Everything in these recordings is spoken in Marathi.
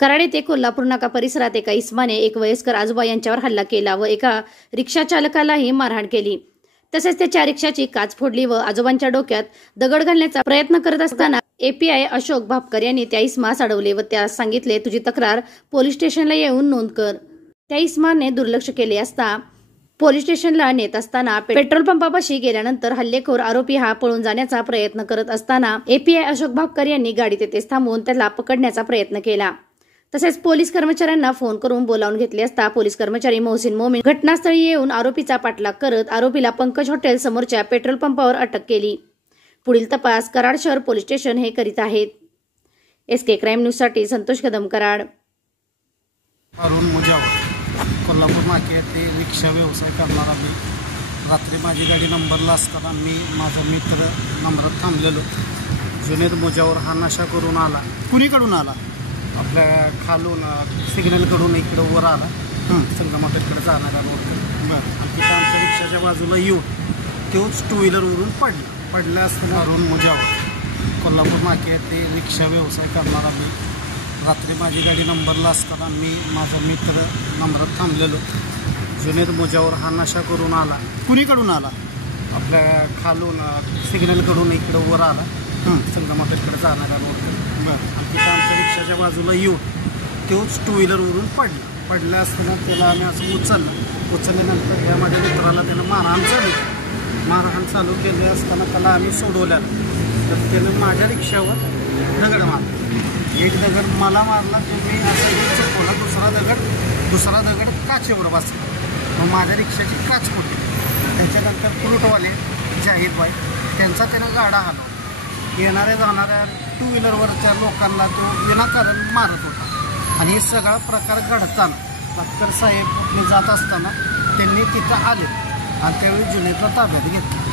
कराड येथे कोल्हापूर नाका परिसरात एका इसमाने एक वयस्कर आजोबा यांच्यावर हल्ला केला व एका रिक्षा चालकालाही मारहाण केली। तसेच त्याच्या रिक्षाची काच फोडली व आजोबांच्या डोक्यात दगड घालण्याचा प्रयत्न करत असताना एपीआय अशोक भापकर यांनी त्या इसमास अडवले व त्यास सांगितले, तुझी तक्रार पोलीस स्टेशनला येऊन नोंद कर। त्या इसमाने दुर्लक्ष केले असता पोलीस स्टेशनला नेत असताना पेट्रोल पंपापाशी गेल्यानंतर हल्लेखोर आरोपी हा पळून जाण्याचा प्रयत्न करत असताना एपीआय अशोक भापकर यांनी गाडी तेथेच थांबवून त्याला पकडण्याचा प्रयत्न केला। तसेच पोलीस कर्मचाऱ्यांना फोन करून बोलावून घेतले असता पोलीस कर्मचारी मोहसिन मोमीन घटनास्थळी येऊन आरोपीचा पाठलाग करत आरोपीला पंकज हॉटेल समोरच्या पेट्रोल पंपावर अटक केली। पुढील तपास कराड शहर पोलीस स्टेशन हे करीत आहेत। एसके क्राईम न्यूज साठी संतोष कदम, कराड। अरुण मुजावर कोल्हापूर नाक्यात ते रिक्षा व्यवसाय करणारा मी। रात्री माझी गाडी नंबरला असताना मी माझा मित्र नंबरात थांबलेलो। जुनेद मुजावर हा नशा करून आला। कुणीकडून आला? आपल्या खालून सिग्नलकडून इकडं वर आला, संगमापेकडे जाणारा रोड। आणि तिथं आमच्या रिक्षाच्या बाजूला येऊन तोच टू व्हीलरवरून पडला असताना अरुण मुजावर कोल्हापूर नाक्यात ते रिक्षा व्यवसाय करणारा मी। रात्री माझी गाडी नंबरला असताना मी माझा मित्र नंबरात थांबलेलो। जुनेद मुजावर हा नशा करून आला। कुणीकडून आला? आपल्या खालून सिग्नलकडून इकडं वर आला, संगमापेकडे जाणारा रोड। आणि तिथं आमच्या रिक्षाच्या बाजूला येऊन तोच टू व्हीलरवरून पडला असताना त्याला आम्ही असं उचलल्यानंतर त्या माझ्या मित्राला त्यानं मारहाण चालू केली असताना त्याला आम्ही सोडवल्या। तर त्यानं माझ्या रिक्षावर दगड मारला। एक दगड मला मारला, तो मी असं चुकवला। दुसरा दगड काचेवर बसला, मग माझ्या रिक्षाची काच फुटली। त्याच्यानंतर फ्रूटवाले जाहीरबाई त्यांचा त्यानं गाडा हलवला। येणाऱ्या जाणाऱ्या टू व्हीलरवरच्या लोकांना तो विनाकारण मारत होता। आणि हे सगळा प्रकार घडताना भापकर साहेब जात असताना त्यांनी तिथं आले आणि त्यावेळी जुनेदला ताब्यात घेतलं।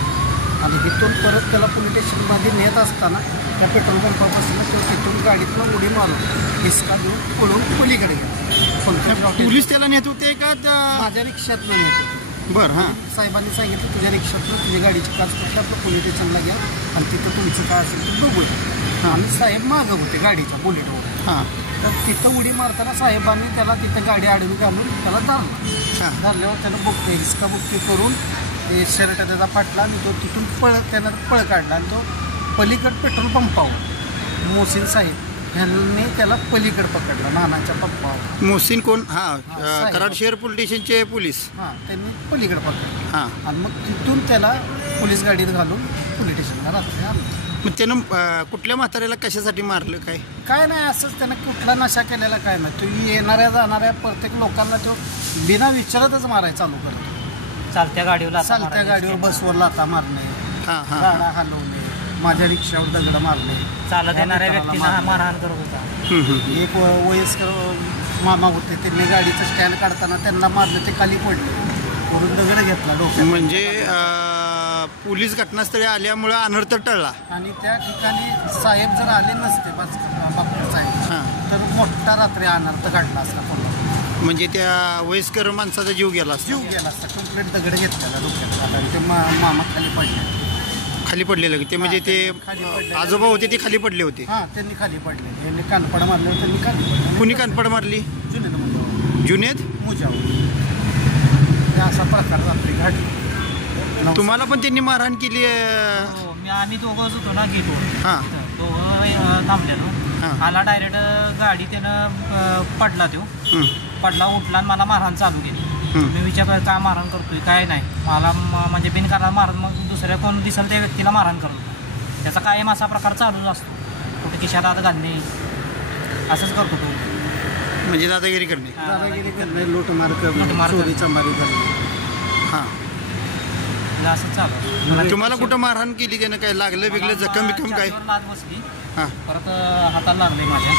आणि तिथून परत त्याला पोलीस स्टेशनमध्ये नेत असताना त्या पेट्रोल पंपापासून तो तिथून गाडीतनं उडी मारून हिसका देऊन पळून पलीकडे गेला। पोलीस त्याला नेत होते का? माझ्या रिक्षातनं नेत होते। बरं, हां। साहेबांनी सांगितलं, तुझ्या रिक्षातनं तुझ्या गाडीची काच पडला, तर पोलीस स्टेशनला घ्या आणि तिथं तुमचं काय असेल तर बघूया। आणि साहेब मागं होते गाडीच्या बुलेटवर। हां। तर तिथं उडी मारताना साहेबांनी त्याला तिथं गाडी आडवी घालून त्याला धरल्यावर त्यानं बुकते हिसका बुकती करून ते शर्ट त्याचा फाटला आणि तो तिथून त्यानं पळ काढला आणि तो पलीकड पेट्रोल पंपावर मोहसिन साहेब यांनी त्याला पलीकडे पकडला, नानाच्या पंपावर। मोहसिन कोण? हां, कराड शहर पोलीस स्टेशनचे पोलीस। हां, त्यांनी पलीकडे पकडलं। हां। आणि मग तिथून त्याला पोलीस गाडीत घालून पोलीस स्टेशनला रात्री आणलं। मग त्यानं कुठल्या म्हाताऱ्याला कशासाठी मारलं? काय नाही, असंच त्यानं कुठला नशा केलेला काय नाही। तो येणाऱ्या जाणाऱ्या प्रत्येक लोकांना तो बिना विचारतच मारायला चालू करतो। चालत्या गाडीवर बसवर लाथा मारणे, गाडा हलवणे, माझ्या रिक्षावर दगड मारणे, चालत येणाऱ्या व्यक्तीला मारहाण करत होता। एक वयस्कर मामा होते, त्यांनी गाडीचं स्टँड काढताना त्यांना मारलं, ते खाली पडले, वरून दगड घेतला डोक्यात। म्हणजे पोलीस घटनास्थळी आल्यामुळं अनर्थ टळला। आणि त्या ठिकाणी साहेब जर आले नसते भापकर साहेब तर मोठा रात्री अनर्थ काढला असता कोल्हापूर। म्हणजे त्या वयस्कर माणसाचा जीव गेला असता। कंप्लीट दगड घेतलेला डोक्यात आणि ते मामा खाली पडलेलं ते म्हणजे ते आजोबा होते ते खाली पडले होते। हां, त्यांनी खाली पडले, त्यांनी कानपड मारले, त्यांनी खाली पडले। कुणी कानपड मारली? जुनेद मुजावर। असा प्रकार रात्री घडला। तुम्हाला पण त्यांनी मारहाण केली? आम्ही दोघंच होतो ना गेटवर। हां, दोघं थांबलेलो। आला डायरेक्ट गाडी त्यानं पडला, पडला उठला आणि मला मारहाण चालू केली। मी विचार काय मारहाण करतोय, काय नाही मला म्हणजे बिनकारण मारहाण, मग दुसऱ्या कोण दिसेल त्या व्यक्तीला मारहाण करतो। त्याचा कायम असा प्रकार चालूच असतो, कुठे खिशात हात घालणे, असंच करतो तो। म्हणजे दादागिरी करणे, लूटमार करणे, चोरीचा मारी करणे। हां, असंच चालू। तुम्हाला कुठं मारहाण केली? त्यानं काय लागलं बिगलं, जखम बिकम काय? लाज बसली। हां, परत हाताला लागले माझ्या,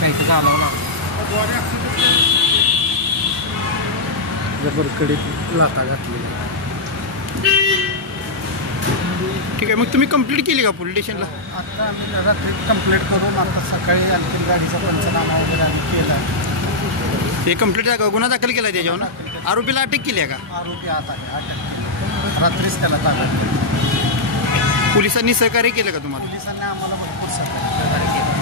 काहीतरी घालावं लागलं, जबरकडीत लाथा घातलेला। ठीक आहे, मग तुम्ही कंप्लीट केली का पोलीस स्टेशनला? आता आम्ही रात्री कंप्लीट करून आता सकाळी आणखी गाडीचा पंचनामा वगैरे आम्ही केला। ते कंप्लीट गुन्हा दाखल केला त्याच्यावर ना? आरोपीला अटक केली आहे का? आरोपी आता अटक रात्रीच त्याला ताब्यात घेतलं। पोलिसांनी सहकार्य केलं का तुम्हाला? पोलिसांनी आम्हाला भरपूर सहकार्य केलं।